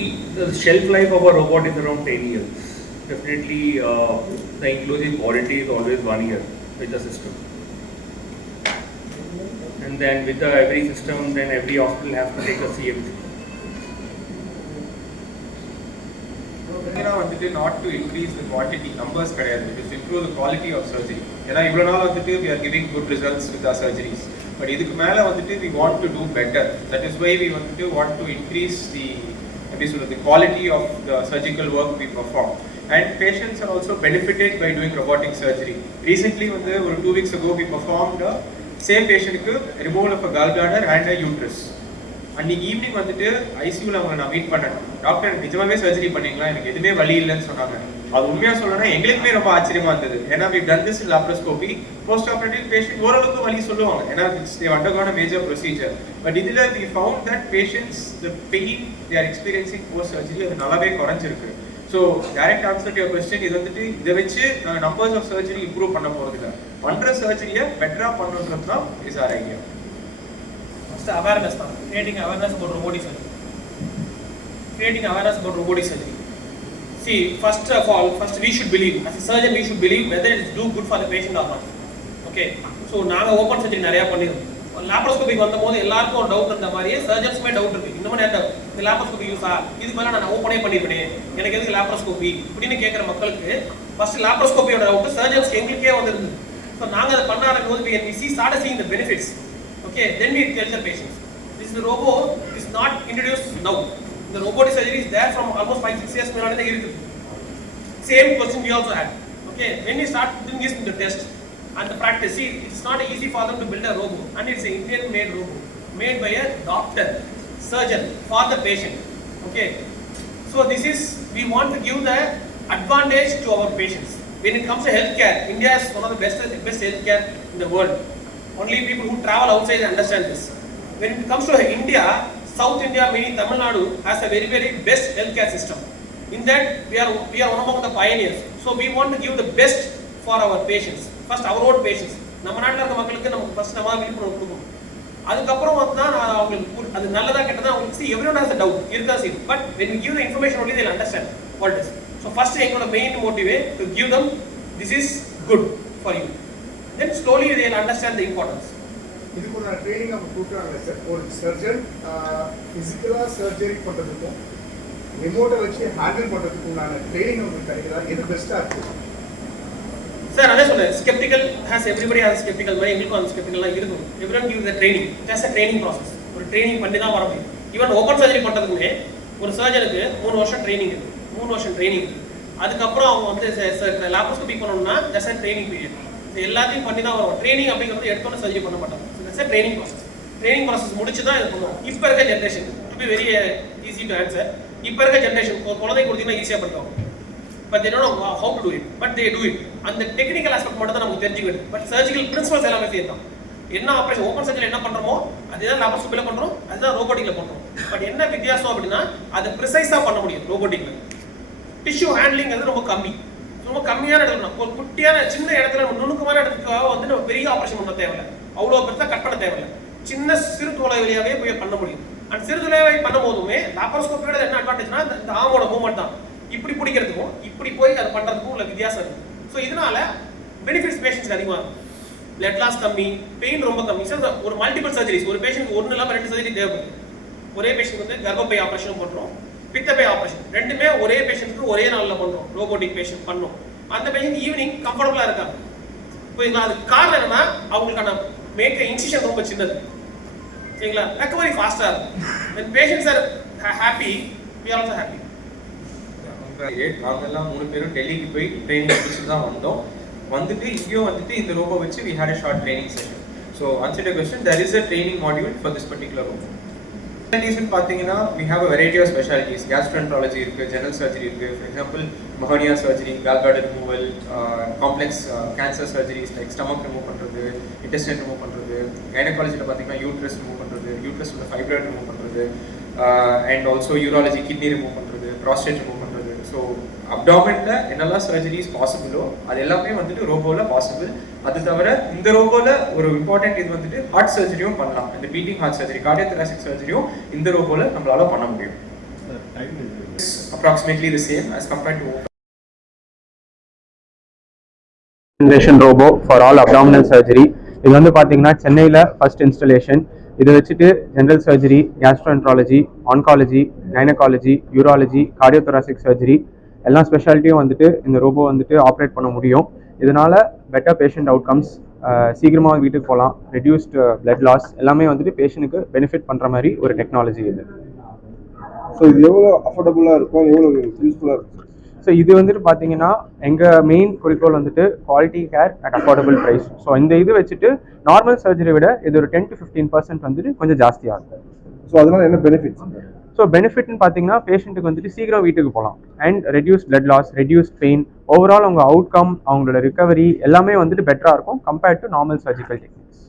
See, the shelf life of a robot is around 10 years. Definitely, the inclusive warranty is always 1 year with the system. And then with every system, then every hospital has to take a CMC. Not to increase the quantity numbers, but to improve the quality of surgery. We are giving good results with our surgeries. But we want to do better. That is why we want to increase the quality of the surgical work we perform. And patients are also benefited by doing robotic surgery. Recently, 2 weeks ago, we performed a same patient removal of a gallbladder and a uterus. அன்றைக்கி evening வந்துட்டு ஐசியூவில் அவங்களை நான் meet பண்ணேன். Doctor எனக்கு நிஜமாவே surgery பண்ணிங்களா, எனக்கு எதுவுமே வலி இல்லைன்னு சொன்னாங்க. அது உண்மையாக சொல்லணும்னா எங்களுக்குமே ரொம்ப ஆச்சரியமாக இருந்தது. ஏன்னா we done this in laparoscopy. Post operative patient ஓரளவுக்கு வலி சொல்லுவாங்க, ஏன்னா they undergone a major procedure. But இதில் we found that patients the pain they are experiencing post surgery அது நல்லாவே குறைஞ்சிருக்கு. So direct answer to your question, இது வந்துட்டு இதை வச்சு நாங்கள் நம்பர்ஸ் ஆஃப் சர்ஜரி இம்ப்ரூவ் பண்ண போகிறதில்ல, பண்ணுற சர்ஜரியை பெட்டராக பண்ணுறது தான் is R idea. Awareness, creating awareness about robotic surgery. Creating awareness about robotic surgery. See, first of all, we should believe, as a surgeon we should believe whether it is do good for the patient or not. Okay, so நாங்கள் open surgery நிறையா பண்ணிடுவோம். லாப்ரோஸ்கோபிக்கு வந்தபோது எல்லாருக்கும் ஒரு doubt இருந்த மாதிரியே சர்ஜன்ஸுமே doubt இருக்குது. இன்னும் நேரம் இந்த லாப்ரோஸ்கோபி யூஸா, இதுக்கு மேலே நான் ஓப்பனே பண்ணிவிடுவேன், எனக்கு எதுக்கு லாப்ரோஸ்கோபி இப்படின்னு கேட்குற மக்களுக்கு ஃபர்ஸ்ட் லாப்ரோஸ்கோபியோட டவுட்டு சர்ஜன்ஸ்க்கு எங்களுக்கே வந்துருது. ஸோ நாங்கள் அதை பண்ண ஆரம்பிக்கும் போது started seeing the benefits. Okay, then we tell the patients, this robo is not introduced now. The robotic surgery is there from almost 5-6 years. Same question we also had. Okay, when we start doing this in the test and the practice, see, it's not easy for them to build a robo, and it's an Indian made robo, made by a doctor, surgeon for the patient. Okay, so this is, we want to give the advantage to our patients. When it comes to healthcare, India is one of the best healthcare in the world. Only people who travel outside understand this. When it comes to India, South India, meaning Tamil Nadu, has a very, very best healthcare system. In that, we are one among the pioneers. So we want to give the best for our patients. First, our own patients. நம்ம நாட்டில் இருக்க மக்களுக்கு நம்ம first நம்ம விழிப்புணர்வு கொடுக்கணும். அதுக்கப்புறம் தான் அவங்களுக்கு அது நல்லதா கெட்டதா அவங்களுக்கு see everyone has a doubt இருக்கா see, but when we give the information only they'll understand what it is. So first எங்களோட main motive to give them this is good for you. Then slowly they will understand the importance. இதுக்கு ஒரு training நம்ம கொடுக்குறாங்க sir. ஒரு surgeon ஃபிசிக்கலாக surgery பண்ணுறதுக்கும் ரிமோட்டை வச்சு ஹேண்டில் பண்ணுறதுக்கும் நான் ட்ரைனிங் உங்களுக்கு கிடைக்கிறதா, எது பெஸ்ட்டாக இருக்குது சார்? அதே சொல்கிறேன், sceptical has everybody has sceptical மாதிரி எங்களுக்கும் அந்த ஸ்கெப்டிக்கல்லாம் இருக்கும். Everyone give the training, just a training process. ஒரு ட்ரைனிங் பண்ணி தான் வர முடியும். ஈவன் ஓப்பன் சர்ஜரி பண்ணுறதுக்குமே ஒரு சர்ஜனுக்கு 3 வருஷம் ட்ரைனிங் இருக்குது. 3 வருஷம் ட்ரைனிங். அதுக்கப்புறம் அவங்க வந்து லாப்ரோஸ்கோபி பண்ணணும்னா ஜஸ்ட் அ ட்ரைனிங் பீரியட். எல்லாத்தையும் பண்ணி தான் வரும். ட்ரைனிங் அப்படிங்கிறது எடுத்தோன்னே சர்ஜரி பண்ண மாட்டாங்க. That's a training process. Training process முடிச்சு தான் இது பண்ணுவோம். இப்போ இருக்க generation to be very easy to answer. இப்போ இருக்க ஜென்ரேஷன் ஒரு குழந்தை கொடுத்தீங்கன்னா ஈஸியாக பண்ணுவாங்க. But they don't know how to to it, but they to it. அந்த டெக்னிக்கல் ஆஸ்பெக்ட் மட்டும் தான் நமக்கு தெரிஞ்சுக்கிட்டு. பட் சர்ஜிக்கல் பிரின்சிபல்ஸ் எல்லாமே சேர்த்தான். என்ன ஆப்ரேஷன் ஓப்பன் சர்ஜரி என்ன பண்ணுறோமோ அதுதான் லாப்ரோஸ்கோபியில் பண்ணுறோம், அதுதான் ரோபோட்டிக்கில் பண்ணுறோம். பட் என்ன வித்தியாசம் அப்படின்னா அதை ப்ரிசைஸாக பண்ண முடியும் ரோபோட்டிக்கில். டிஷ்யூ ஹேண்ட்லிங் வந்து ரொம்ப கம்மி, ரொம்ப கம்மியான இடத்துல ஒரு குட்டியான சின்ன இடத்துல நம்ம நுணுக்கமான இடத்துக்காக வந்து நம்ம பெரிய ஆப்ரேஷன் பண்ண தேவையில்லை, அவ்வளோ பெருசாக கட் பண்ண தேவையில்லை. சின்ன சிறு துளை வழியாகவே போய் பண்ண முடியும். அண்ட் சிறு துளை பண்ணும் போதுமே லாப்ரோஸ்கோப்பியோட என்ன அட்வான்டேஜ்னா இந்த ஆமோட மூவ்மெண்ட் தான். இப்படி பிடிக்கிறதுக்கும் இப்படி போய் அதை பண்ணுறதுக்கும் உள்ள வித்தியாசம் இருக்குது. ஸோ இதனால பெனிஃபிட்ஸ் பேஷண்ட்ஸ்க்கு அதிகமாக இருக்கும். பிளட் லாஸ் கம்மி, பெயின் ரொம்ப கம்மி. சார் ஒரு மல்டிபிள் சர்ஜரிஸ், ஒரு பேஷண்ட் ஒன்று இல்லாமல் 2 சர்ஜரி தேவைப்படுது. ஒரே பேஷண்ட் வந்து கர்ப்பப்பை ஆப்ரேஷனும் பண்ணுறோம், பித்தப்பை ஆப்ரேஷன் ரெண்டுமே ஒரே பேஷண்ட்டுக்கு ஒரே நாளில் பண்ணுறோம். ரோபோட்டிக் பேஷண்ட் பண்ணோம். அந்த பேஷண்ட் ஈவினிங் கம்ஃபர்டபுளாக இருக்காங்க. இப்போ அதுக்கு காரணம் என்னன்னா அவங்களுக்கான மேக் இன்சிஷன் ரொம்ப சின்னது. சரிங்களா? ரெக்கவரி ஃபாஸ்ட்டாக இருக்கும். when patients are happy we are also happy. நாங்கெல்லாம் 3 பேரும் டெல்லிக்கு போய் ட்ரைனிங் முடிச்சு தான் வந்தோம். வந்துட்டு இங்கேயும் வந்துட்டு இந்த ரோபோ வச்சு we had a short training session. So answer your question, there is a training module for this particular robo. Specialties பார்த்தீங்கன்னா we have a variety of specialties. Gastroenterology இருக்கு, general surgery இருக்கு. For example, hernia surgery, gallbladder removal, complex cancer surgeries like stomach remove பண்றது, intestine remove பண்றது. Gynecologyல பார்த்தீங்கன்னா uterus remove பண்றது, uterus உள்ள fibroid remove பண்றது, and also urology kidney remove பண்றது, prostate remove பண்றது. ஸோ அப்டாமின்ல என்னெல்லாம் சர்ஜரிஸ் பாசிபிளோ அது எல்லாமே வந்துட்டு ரோபோவில் பாசிபிள். அது தவிர இந்த ரோபோவில் ஒரு இம்பார்ட்டன்ட் இது வந்துட்டு ஹார்ட் சர்ஜரியும் பண்ணலாம். இந்த பீட்டிங் ஹார்ட் சர்ஜரி, கார்டியோதொராசிக் சர்ஜரியும் இந்த ரோபோவில் நம்மளால பண்ண முடியும். approximately the same as compared to open. Generation robo for all abdominal surgery. இது வந்து பார்த்தீங்கன்னா சென்னையில் ஃபர்ஸ்ட் இன்ஸ்டலேஷன். இதை வச்சுட்டு general surgery, gastroenterology, oncology, gynaecology, urology, cardiothoracic surgery எல்லா ஸ்பெஷாலிட்டியும் வந்துட்டு இந்த ரோபோ வந்துட்டு ஆப்ரேட் பண்ண முடியும். இதனால பெட்டர் பேஷண்ட் அவுட்கம்ஸ், சீக்கிரமாக வீட்டுக்கு போகலாம், ரெடியூஸ்ட் பிளட் லாஸ் எல்லாமே வந்துட்டு பேஷண்ட்டுக்கு பெனிஃபிட் பண்ணுற மாதிரி ஒரு டெக்னாலஜி இது. ஸோ இது எவ்வளோ அஃபோர்டபுளாக இருக்கும், எவ்வளோ யூஸ்ஃபுல்லாக இருக்கும்? ஸோ இது வந்துட்டு பார்த்தீங்கன்னா எங்கள் மெயின் குறிக்கோள் வந்துட்டு quality care at affordable price. So இந்த இது வச்சுட்டு நார்மல் சர்ஜரி விட இது ஒரு 10 to 15% வந்துட்டு கொஞ்சம் ஜாஸ்தியாக இருக்கும். ஸோ அதனால் என்ன பெனிஃபிட்ஸ்? ஸோ பெனிஃபிட்னு பார்த்தீங்கன்னா பேஷண்ட்டுக்கு வந்துட்டு சீக்கிரம் வீட்டுக்கு போகலாம் and reduce blood loss, reduce pain, overall அவங்க அவுட்கம், அவங்களோட ரிகவரி எல்லாமே வந்துட்டு பெட்டராக இருக்கும் compared to normal surgical techniques.